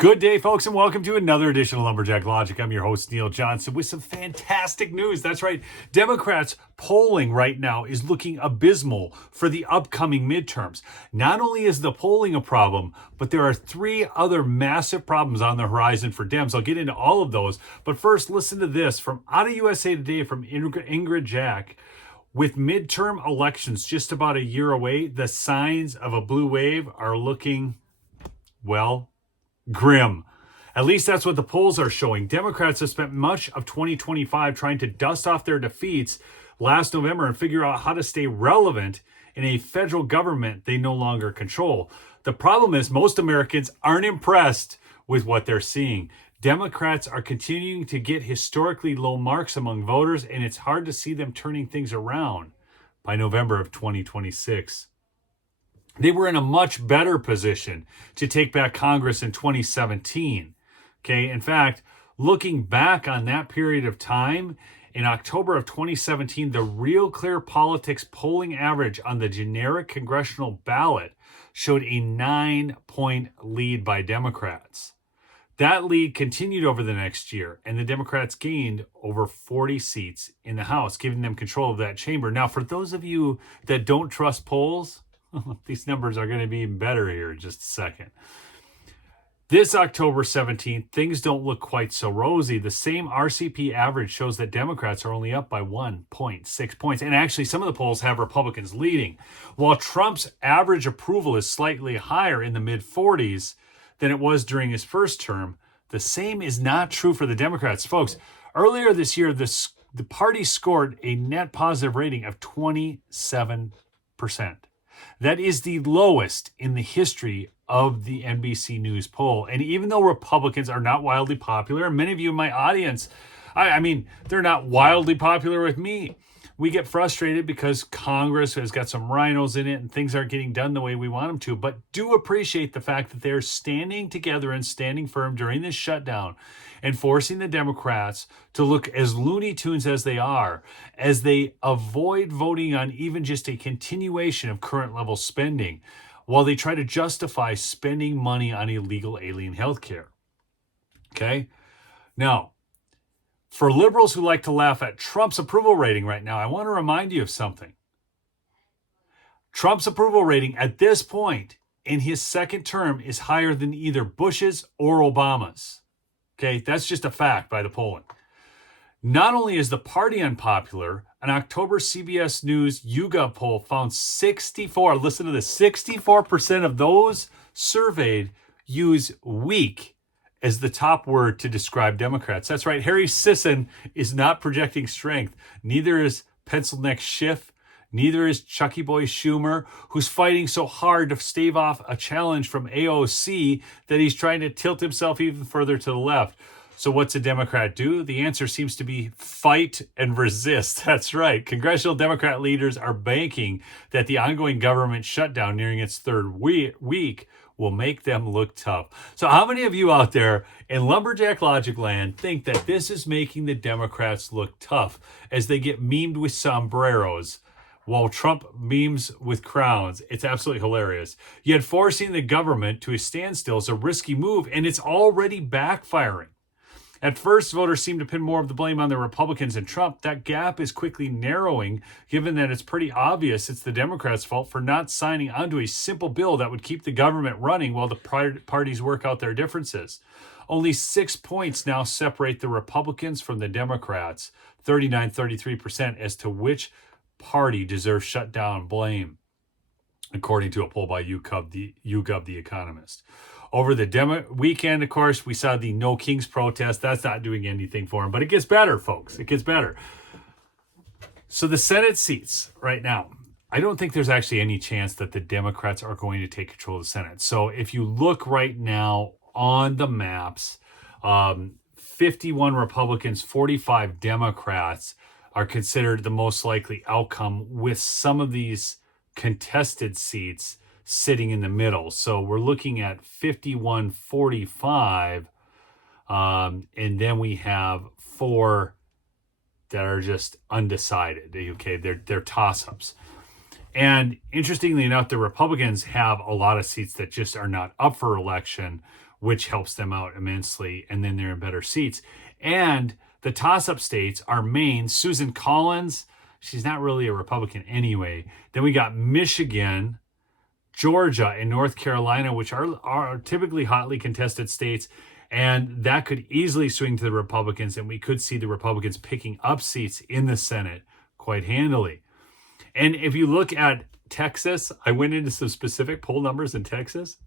Good day, folks, and welcome to another edition of Lumberjack Logic. I'm your host, Neil Johnson, with some fantastic news. That's right. Democrats' polling right now is looking abysmal for the upcoming midterms. Not only is the polling a problem, but there are three other massive problems on the horizon for Dems. I'll get into all of those. But first, listen to this from out of USA Today from Ingrid Jack. With midterm elections just about a year away, the signs of a blue wave are looking, well, grim. At least that's what the polls are showing. Democrats have spent much of 2025 trying to dust off their defeats last November and figure out how to stay relevant in a federal government they no longer control. The problem is most Americans aren't impressed with what they're seeing. Democrats are continuing to get historically low marks among voters, and it's hard to see them turning things around by November of 2026. They were in a much better position to take back Congress in 2017. Okay, in fact, looking back on that period of time, in October of 2017, the Real Clear Politics polling average on the generic congressional ballot showed a 9-point lead by Democrats. That lead continued over the next year, and the Democrats gained over 40 seats in the House, giving them control of that chamber. Now, for those of you that don't trust polls, these numbers are going to be even better here in just a second. This October 17th, things don't look quite so rosy. The same RCP average shows that Democrats are only up by 1.6 points. And actually, some of the polls have Republicans leading. While Trump's average approval is slightly higher in the mid-40s than it was during his first term, the same is not true for the Democrats. Folks, earlier this year, the party scored a net positive rating of 27%. That is the lowest in the history of the NBC News poll. And even though Republicans are not wildly popular, and many of you in my audience, I mean, they're not wildly popular with me. We get frustrated because Congress has got some rhinos in it and things aren't getting done the way we want them to. But do appreciate the fact that they're standing together and standing firm during this shutdown and forcing the Democrats to look as Looney Tunes as they are, as they avoid voting on even just a continuation of current level spending, while they try to justify spending money on illegal alien health care. Okay? Now, for liberals who like to laugh at Trump's approval rating right now, I want to remind you of something. Trump's approval rating at this point in his second term is higher than either Bush's or Obama's. Okay, that's just a fact by the polling. Not only is the party unpopular, an October CBS News YouGov poll found 64% of those surveyed use weak as the top word to describe Democrats. That's right, Harry Sisson is not projecting strength. Neither is Pencil Neck Schiff. Neither is Chucky Boy Schumer, who's fighting so hard to stave off a challenge from AOC that he's trying to tilt himself even further to the left. So what's a Democrat do? The answer seems to be fight and resist. That's right. Congressional Democrat leaders are banking that the ongoing government shutdown nearing its third week will make them look tough. So how many of you out there in Lumberjack Logic land think that this is making the Democrats look tough as they get memed with sombreros while Trump memes with crowns? It's absolutely hilarious. Yet forcing the government to a standstill is a risky move, and it's already backfiring. At first, voters seem to pin more of the blame on the Republicans and Trump. That gap is quickly narrowing, given that it's pretty obvious it's the Democrats' fault for not signing onto a simple bill that would keep the government running while the parties work out their differences. Only 6 points now separate the Republicans from the Democrats, 39-33%, as to which party deserves shutdown blame, according to a poll by YouGov, the Economist. Over the weekend, of course, we saw the No Kings protest. That's not doing anything for him, but it gets better, folks. It gets better. So the Senate seats right now, I don't think there's actually any chance that the Democrats are going to take control of the Senate. So if you look right now on the maps, 51 Republicans, 45 Democrats are considered the most likely outcome, with some of these contested seats sitting in the middle. So we're looking at 51-45, and then we have 4 that are just undecided. Okay, they're toss-ups. And interestingly enough, the Republicans have a lot of seats that just are not up for election, which helps them out immensely, and then they're in better seats. And the toss-up states are Maine, Susan Collins, she's not really a Republican anyway. Then we got Michigan, Georgia, and North Carolina, which are typically hotly contested states, and that could easily swing to the Republicans, and we could see the Republicans picking up seats in the Senate quite handily. And if you look at Texas, I went into some specific poll numbers in Texas.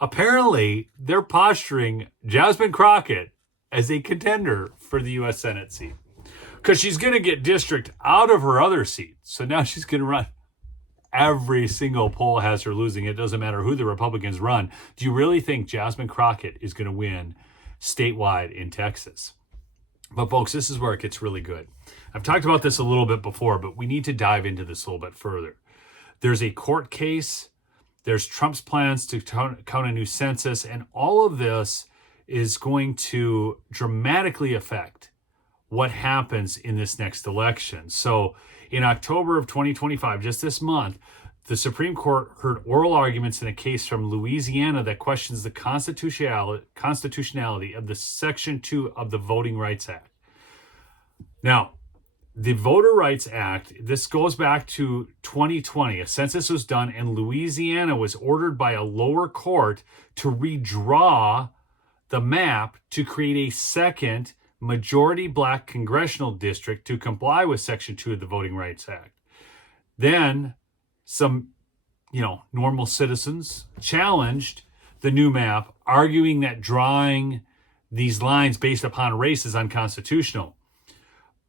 Apparently, they're posturing Jasmine Crockett as a contender for the U.S. Senate seat because she's going to get district out of her other seat. So now she's going to run. Every single poll has her losing. It doesn't matter who the Republicans run. Do you really think Jasmine Crockett is going to win statewide in Texas? But folks, this is where it gets really good. I've talked about this a little bit before, but we need to dive into this a little bit further. There's a court case. There's Trump's plans to count a new census, and all of this is going to dramatically affect what happens in this next election. So in October of 2025, just this month, the Supreme Court heard oral arguments in a case from Louisiana that questions the constitutionality of the Section 2 of the Voting Rights Act. Now, the Voter Rights Act, this goes back to 2020. A census was done, and Louisiana was ordered by a lower court to redraw the map to create a second majority black congressional district to comply with Section 2 of the Voting Rights Act. Then some, normal citizens challenged the new map, arguing that drawing these lines based upon race is unconstitutional.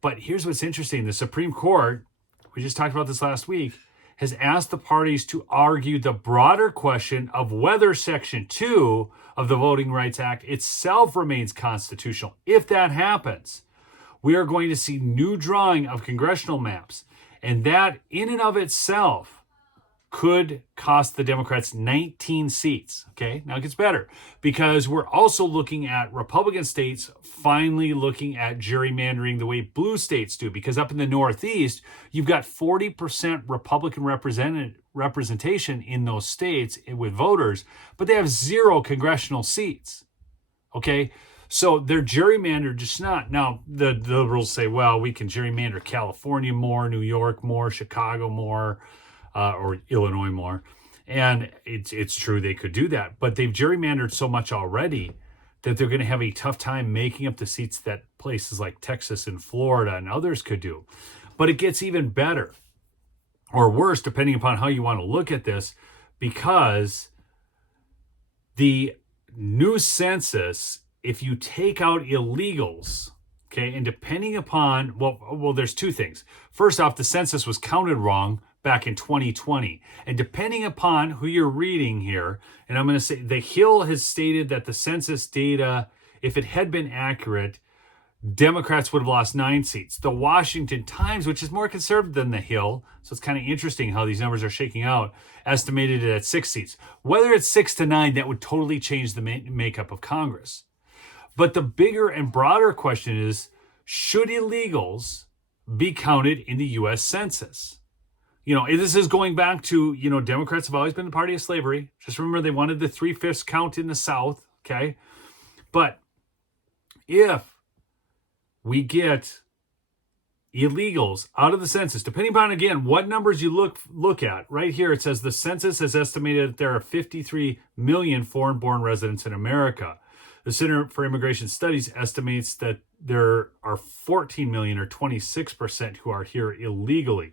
But here's what's interesting. The Supreme Court, we just talked about this last week, has asked the parties to argue the broader question of whether Section 2 of the Voting Rights Act itself remains constitutional. If that happens, we are going to see new drawing of congressional maps. And that in and of itself could cost the Democrats 19 seats. Okay, now it gets better because we're also looking at Republican states finally looking at gerrymandering the way blue states do, because up in the Northeast, you've got 40% Republican representation in those states with voters, but they have 0 congressional seats. Okay, so they're gerrymandered just not. Now, the liberals say, well, we can gerrymander California more, New York more, Chicago more, or Illinois more. And it's true they could do that. But they've gerrymandered so much already that they're going to have a tough time making up the seats that places like Texas and Florida and others could do. But it gets even better or worse, depending upon how you want to look at this, because the new census, if you take out illegals, okay, and depending upon, well, there's two things. First off, the census was counted wrong back in 2020. And depending upon who you're reading here, and I'm going to say the Hill has stated that the census data, if it had been accurate, Democrats would have lost 9 seats. The Washington Times, which is more conservative than the Hill, so it's kind of interesting how these numbers are shaking out, estimated it at 6 seats. Whether it's 6 to 9, that would totally change the makeup of Congress. But the bigger and broader question is, should illegals be counted in the U.S. Census? This is going back to, Democrats have always been the party of slavery. Just remember, they wanted the 3/5 count in the South, okay? But if we get illegals out of the census, depending upon, again, what numbers you look at, right here it says the census has estimated that there are 53 million foreign-born residents in America. The Center for Immigration Studies estimates that there are 14 million, or 26%, who are here illegally.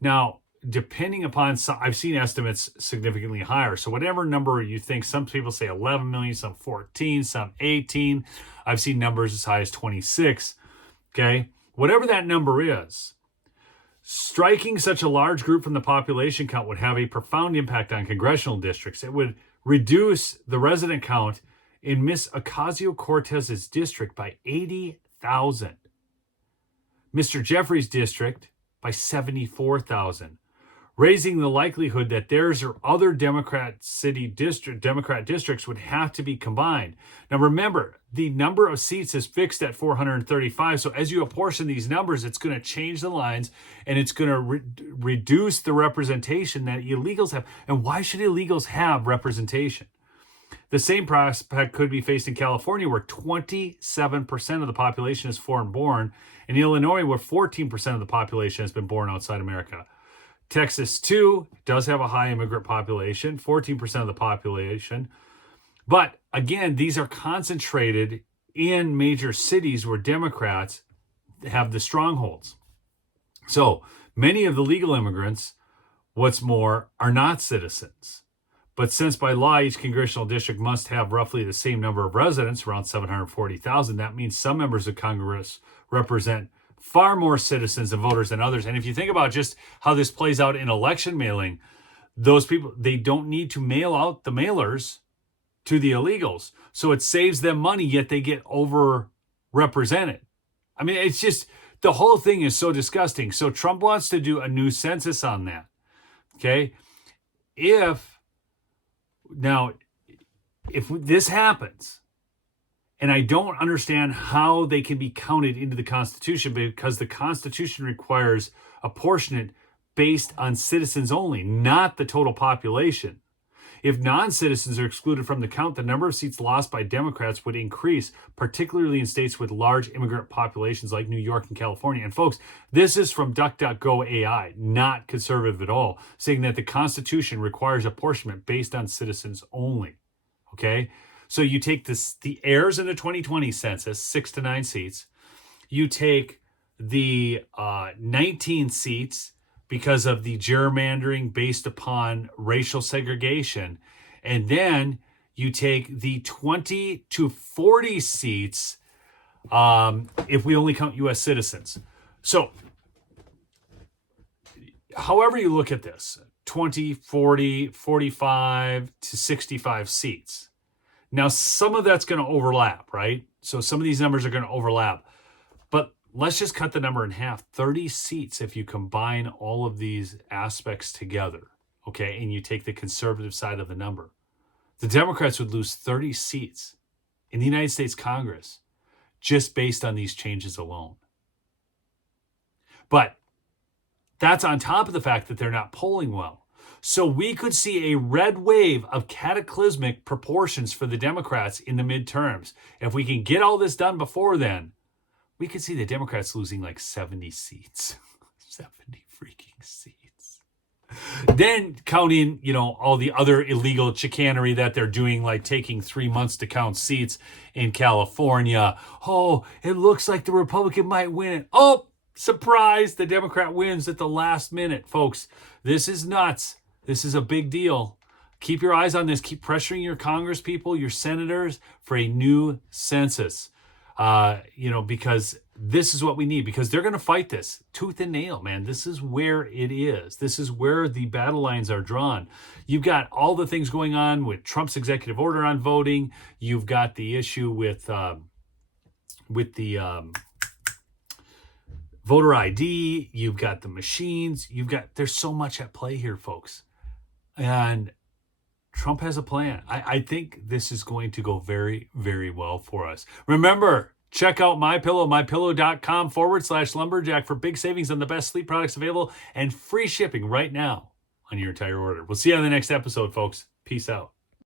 Now, depending upon, I've seen estimates significantly higher. So whatever number you think, some people say 11 million, some 14, some 18. I've seen numbers as high as 26. Okay, whatever that number is, striking such a large group from the population count would have a profound impact on congressional districts. It would reduce the resident count in Miss Ocasio-Cortez's district by 80,000. Mr. Jeffries' district by 74,000, raising the likelihood that theirs or other Democrat districts would have to be combined. Now remember, the number of seats is fixed at 435. So as you apportion these numbers, it's going to change the lines, and it's going to reduce the representation that illegals have. And why should illegals have representation? The same prospect could be faced in California, where 27% of the population is foreign born, and Illinois, where 14% of the population has been born outside America. Texas, too, does have a high immigrant population, 14% of the population. But again, these are concentrated in major cities where Democrats have the strongholds. So many of the legal immigrants, what's more, are not citizens. But since by law, each congressional district must have roughly the same number of residents, around 740,000, that means some members of Congress represent far more citizens and voters than others. And if you think about just how this plays out in election mailing, those people, they don't need to mail out the mailers to the illegals. So it saves them money, yet they get overrepresented. I mean, it's just, the whole thing is so disgusting. So Trump wants to do a new census on that. Okay. If this happens, and I don't understand how they can be counted into the Constitution, because the Constitution requires apportionment based on citizens only, not the total population. If non-citizens are excluded from the count, the number of seats lost by Democrats would increase, particularly in states with large immigrant populations like New York and California. And folks, this is from DuckDuckGo AI, not conservative at all, saying that the Constitution requires apportionment based on citizens only. Okay? So you take the heirs in the 2020 census, 6 to 9 seats. You take the 19 seats because of the gerrymandering based upon racial segregation. And then you take the 20 to 40 seats if we only count U.S. citizens. So however you look at this, 20, 40, 45 to 65 seats. Now, some of that's going to overlap, right? So some of these numbers are going to overlap. But let's just cut the number in half. 30 seats if you combine all of these aspects together, okay? And you take the conservative side of the number. The Democrats would lose 30 seats in the United States Congress just based on these changes alone. But that's on top of the fact that they're not polling well. So we could see a red wave of cataclysmic proportions for the Democrats in the midterms. If we can get all this done before then, we could see the Democrats losing like 70 seats. 70 freaking seats. Then counting, all the other illegal chicanery that they're doing, like taking 3 months to count seats in California. Oh, it looks like the Republican might win. Oh, surprise, the Democrat wins at the last minute. Folks, this is nuts. This is a big deal. Keep your eyes on this. Keep pressuring your Congress people, your senators, for a new census. Because this is what we need, because they're going to fight this tooth and nail, man. This is where it is. This is where the battle lines are drawn. You've got all the things going on with Trump's executive order on voting. You've got the issue with the voter ID. You've got the machines. There's so much at play here, folks. And Trump has a plan. I think this is going to go very, very well for us. Remember, check out MyPillow, mypillow.com/lumberjack for big savings on the best sleep products available and free shipping right now on your entire order. We'll see you on the next episode, folks. Peace out.